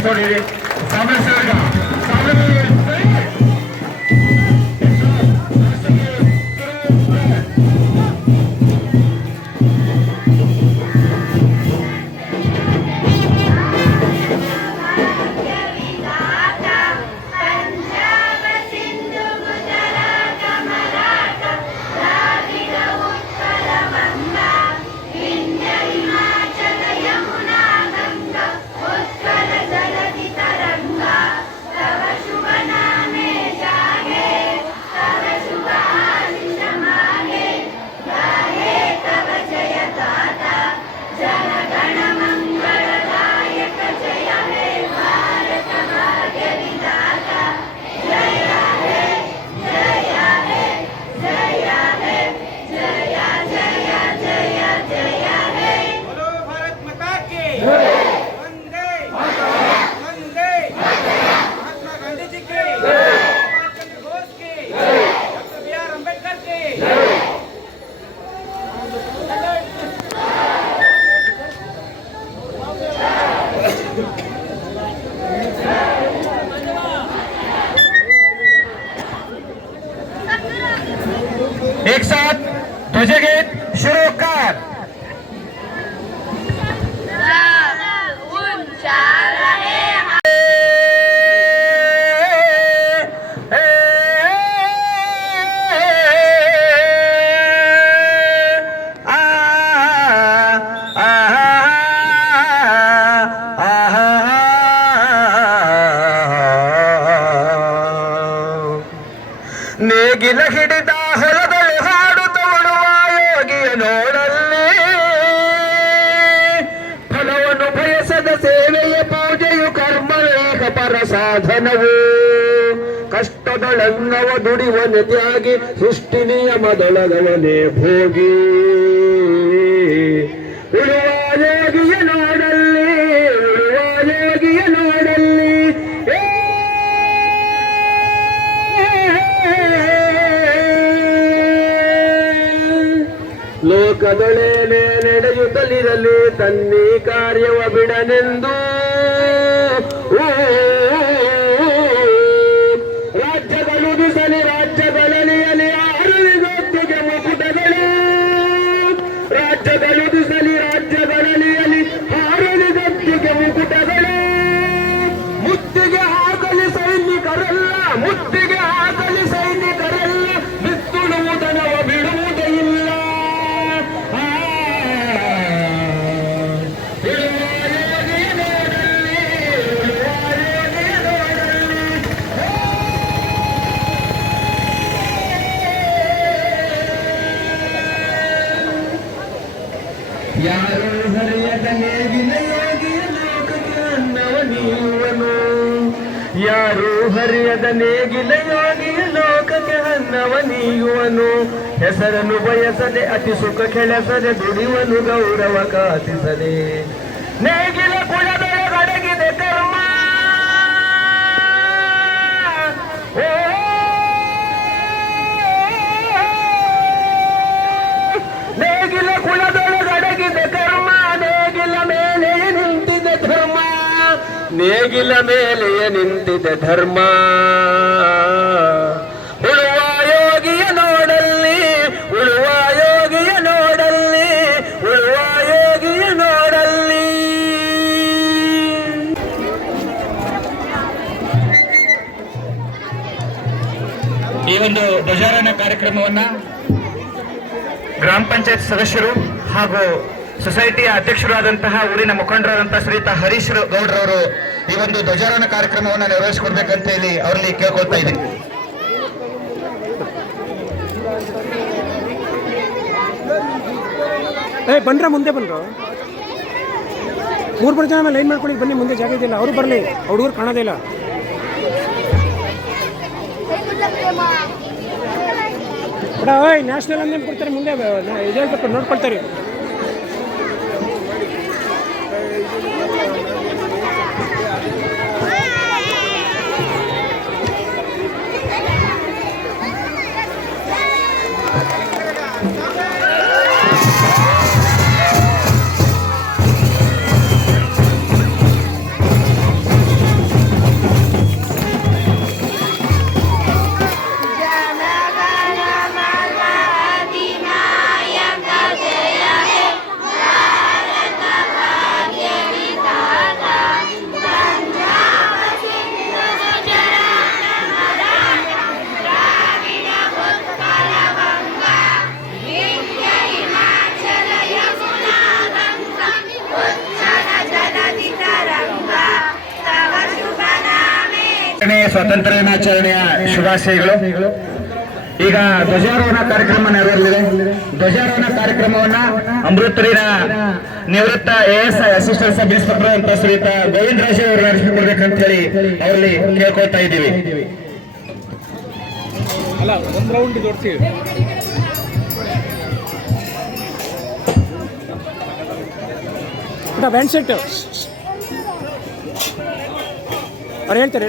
这里，咱们四个。एक साथ ध्वज घेत शिरोकार ಯೋಗಿಯ ನೋಡಲ್ಲಿ. ಫಲವನ್ನು ಬಯಸದ ಸೇವೆಯ ಪೂಜೆಯು ಕರ್ಮಲೇಖ ಪರ ಸಾಧನವು. ಕಷ್ಟದೊಳನ್ನವ ದುಡಿವನೆ ತ್ಯಾಗಿ ಸೃಷ್ಟಿ ನಿಯಮದೊಳಗವನೇ ಭೋಗಿ. ನಡೆಯುತ್ತಲಿರಲಿ ತನ್ನಿ ಕಾರ್ಯವ ಬಿಡನೆಂದು. ಯಾರು ಹರಿಯದ ನೇಗಿಲ ಯೋಗಿಯ ಲೋಕಕ್ಕೆ ಅನ್ನವ ನೀಯುವನು? ಹೆಸರನ್ನು ಬಯಸದೆ ಅತಿ ಸುಖ ಕೆಳಸದೆ ದುಡಿಯುವನು ಗೌರವ ಕಾತಿಸದೆ ನೇಗಿಲ ನೇಗಿಲ ಮೇಲೆಯ ನಿಂತಿದೆ ಧರ್ಮ. ಉಳುವ ಯೋಗಿಯ ನೋಡಲ್ಲಿ, ಉಳುವ ಯೋಗಿಯ ನೋಡಲ್ಲಿ, ಉಳುವ ಯೋಗಿಯ ನೋಡಲ್ಲಿ. ಈ ಒಂದು ಧ್ವಜಾರೋಹಣ ಕಾರ್ಯಕ್ರಮವನ್ನ ಗ್ರಾಮ ಪಂಚಾಯತ್ ಸದಸ್ಯರು ಹಾಗೂ ಸೊಸೈಟಿಯ ಅಧ್ಯಕ್ಷರಾದಂತಹ ಊರಿನ ಮುಖಂಡರಾದಂತಹ ಶ್ರೀತ ಹರೀಶ್ ಗೌಡ್ರವರು ಒಂದು ಧ್ವಜಾರೋಹಣ ಕಾರ್ಯಕ್ರಮವನ್ನು ನೆರವೇರಿಸಿಕೊಡ್ಬೇಕಂತ ಹೇಳಿ ಅವರಲ್ಲಿ ಕೇಳ್ಕೊಳ್ತಾ ಇದ್ದೀನಿ. ಏ, ಬಂದ್ರ ಮುಂದೆ ಬಂದ್ರು. ಮೂರು ಮೂರು ಜನ ಲೈನ್ ಮಾಡ್ಕೊಳ್ಳಿ ಬನ್ನಿ, ಮುಂದೆ ಜಾಗ ಇದೆಯಲ್ಲ ಅವರು ಬರಲಿ ಹುಡುಗರು ಕಾಣೋದೇ ಇಲ್ಲ. ಓಯ್ ನ್ಯಾಷನಲ್ ಅಂದೇನು ಕೊಡ್ತಾರೆ, ಮುಂದೆ ನೋಡ್ಕೊಳ್ತಾರೆ. ಸ್ವಾತಂತ್ರ್ಯ ದಿನಾಚರಣೆಯ ಶುಭಾಶಯಗಳು. ಈಗ ಧ್ವಜಾರೋಹಣ ಕಾರ್ಯಕ್ರಮ ನೆರವೇರಲಿದೆ. ಧ್ವಜಾರೋಹಣ ಕಾರ್ಯಕ್ರಮವನ್ನ ಅಮೃತರಿನ ನಿವೃತ್ತ A S assistant sub inspector ಅಂತ ಶ್ರೀತ ಗೋವಿಂದ ರಾಜ್ ಅವರು ನಡೆಸಿಕೊಡ್ಬೇಕಂತ ಹೇಳಿ ಅವರಲ್ಲಿ ಕೇಳ್ಕೊಳ್ತಾ ಇದ್ದೀವಿ. ಅಲ್ಲ ಒಂದು ರೌಂಡ್ ಅವ್ರು ಹೇಳ್ತಾರೆ.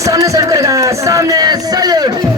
सामने सर करेगा। सामने सैल्यूट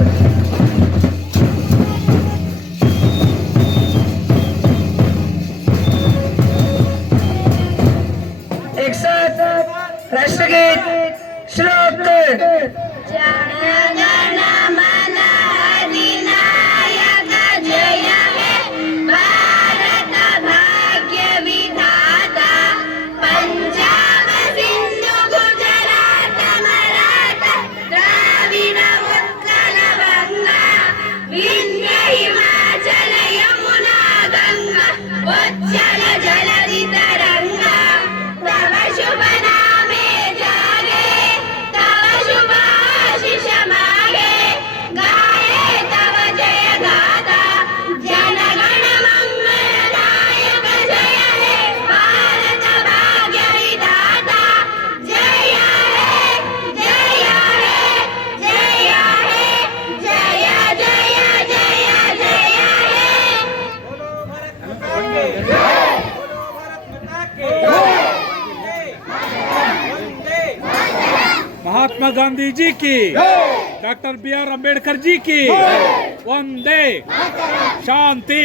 महात्मा गांधी जी की। Doctor B R Ambedkar ji की। वंदे। शांति।